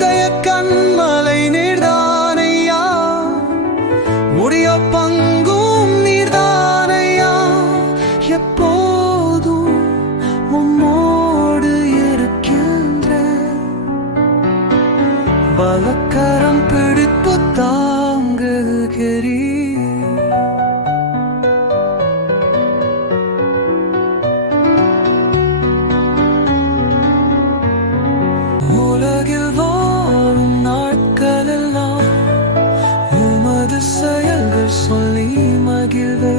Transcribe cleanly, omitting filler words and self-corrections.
இதய கண்மலை நீர்தானையா, உடைய பங்கும் நீர்தானையா, எப்போதும் உம்மோடு இருக்கின்ற பலக்கரம் பிடிப்பு தாங்குகிறீ. உலகில் வாழும் நாட்களெல்லாம் உமது செயல்கள் சொல்லி மகிழ்வு